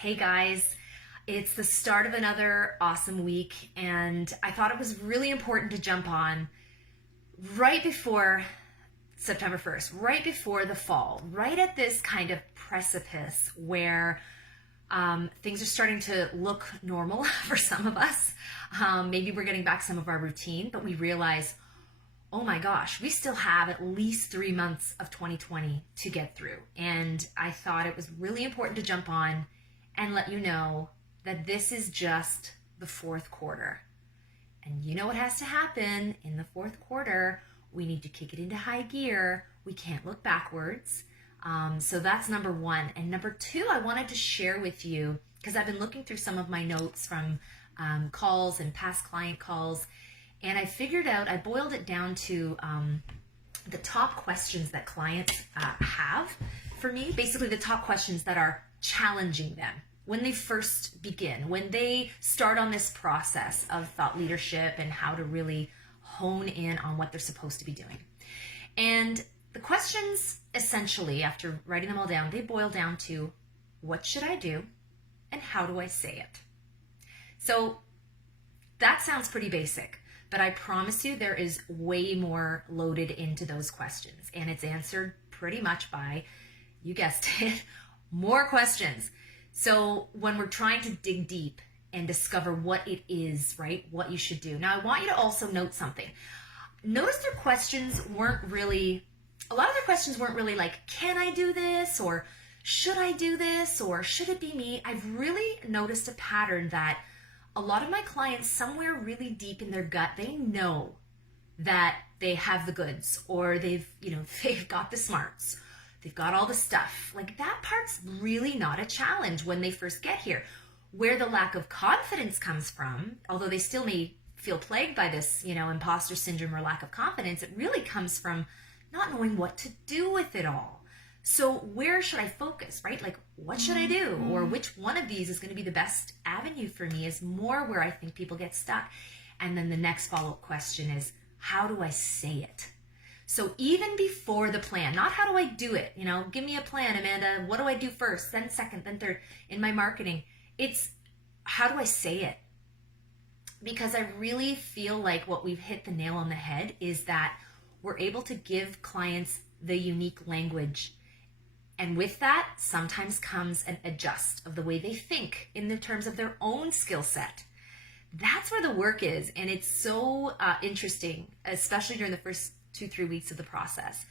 Hey guys, it's the start of another awesome week, and I thought it was really important to jump on right before September 1st, right before the fall, right at this kind of precipice where things are starting to look normal for some of us. Maybe we're getting back some of our routine, but we realize, oh my gosh, we still have at least 3 months of 2020 to get through. And I thought it was really important to jump on and let you know that this is just the fourth quarter. And you know what has to happen in the fourth quarter? We need to kick it into high gear. We can't look backwards. So that's number one. And number two, I wanted to share with you, because I've been looking through some of my notes from calls and past client calls, and I figured out, I boiled it down to the top questions that clients have for me, basically the top questions that are challenging them when they first begin, when they start on this process of thought leadership and how to really hone in on what they're supposed to be doing. And the questions, essentially, after writing them all down, they boil down to, what should I do and how do I say it? So that sounds pretty basic, but I promise you there is way more loaded into those questions, and it's answered pretty much by, you guessed it, more questions. So when we're trying to dig deep and discover what it is, right, what you should do. Now, I want you to also note something. Notice their questions weren't really, a lot of their questions weren't really like, can I do this? Or should I do this? Or should it be me? I've really noticed a pattern that a lot of my clients, somewhere really deep in their gut, they know that they have the goods, or they've got the smarts. They've got all the stuff. Like, that part's really not a challenge when they first get here. Where the lack of confidence comes from, although they still may feel plagued by this, imposter syndrome or lack of confidence, it really comes from not knowing what to do with it all. So where should I focus, right? Like, what should I do? Or which one of these is going to be the best avenue for me is more where I think people get stuck. And then the next follow-up question is, how do I say it? So even before the plan, not how do I do it? Give me a plan, Amanda. What do I do first, then second, then third in my marketing? It's how do I say it? Because I really feel like what we've hit the nail on the head is that we're able to give clients the unique language. And with that, sometimes comes an adjust of the way they think in the terms of their own skill set. That's where the work is. And it's so interesting, especially during the first 2-3 weeks of the process,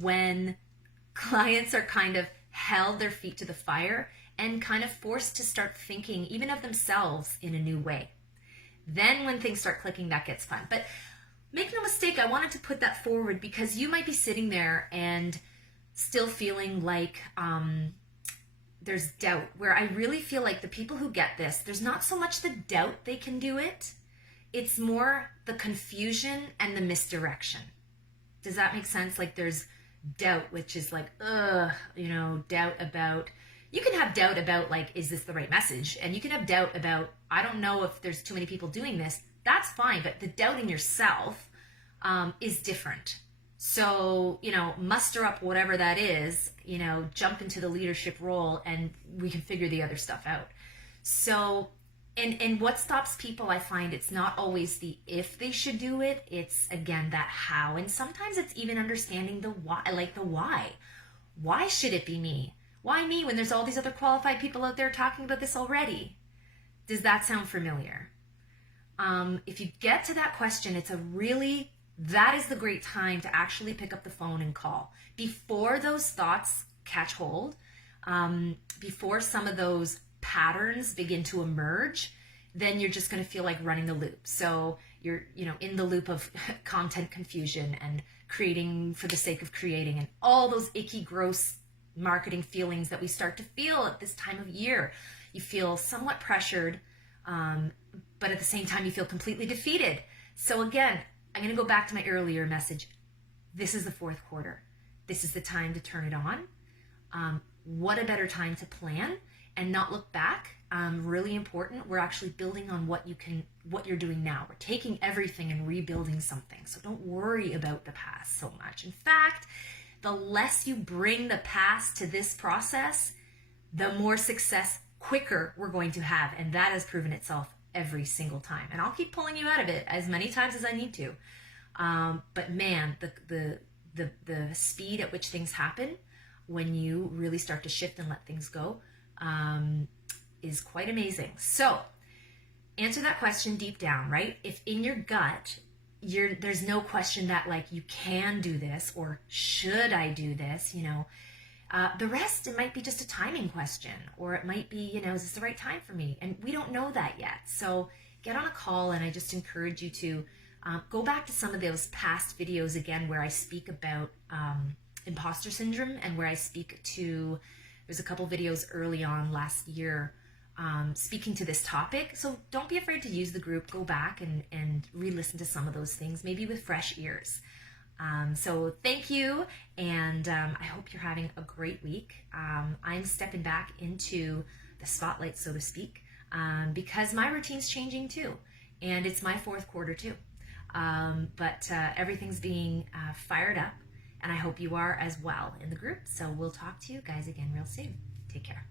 when clients are kind of held their feet to the fire and kind of forced to start thinking even of themselves in a new way. Then when things start clicking, that gets fun. But make no mistake, I wanted to put that forward because you might be sitting there and still feeling like there's doubt, where I really feel like the people who get this, there's not so much the doubt they can do it, it's more the confusion and the misdirection. Does that make sense? Like, there's doubt, which is like, doubt about, you can have doubt about, like, is this the right message? And you can have doubt about, I don't know if there's too many people doing this. That's fine. But the doubting yourself is different. So, muster up whatever that is, jump into the leadership role and we can figure the other stuff out. So, and what stops people, I find it's not always the if they should do it. It's, again, that how. And sometimes it's even understanding the why, like the why. Why should it be me? Why me when there's all these other qualified people out there talking about this already? Does that sound familiar? If you get to that question, that is the great time to actually pick up the phone and call. Before those thoughts catch hold, before some of those patterns begin to emerge, then you're just going to feel like running the loop. So you're, in the loop of content confusion and creating for the sake of creating and all those icky, gross marketing feelings that we start to feel at this time of year. You feel somewhat pressured, but at the same time, you feel completely defeated. So again, I'm going to go back to my earlier message. This is the fourth quarter. This is the time to turn it on. What a better time to plan and not look back. Really important. We're actually building on what you're doing now. We're taking everything and rebuilding something. So don't worry about the past so much. In fact, the less you bring the past to this process, the more success quicker we're going to have. And that has proven itself every single time. And I'll keep pulling you out of it as many times as I need to. But man, the speed at which things happen when you really start to shift and let things go is quite amazing. So answer that question deep down, right? If in your gut, there's no question that like you can do this or should I do this, the rest, it might be just a timing question, or it might be, is this the right time for me? And we don't know that yet. So get on a call, and I just encourage you to go back to some of those past videos again where I speak about imposter syndrome, and where I speak to, there's a couple videos early on last year speaking to this topic. So don't be afraid to use the group. Go back and re-listen to some of those things, maybe with fresh ears. So thank you, and I hope you're having a great week. I'm stepping back into the spotlight, so to speak, because my routine's changing too, and it's my fourth quarter too. But everything's being fired up, and I hope you are as well in the group. So we'll talk to you guys again real soon. Take care.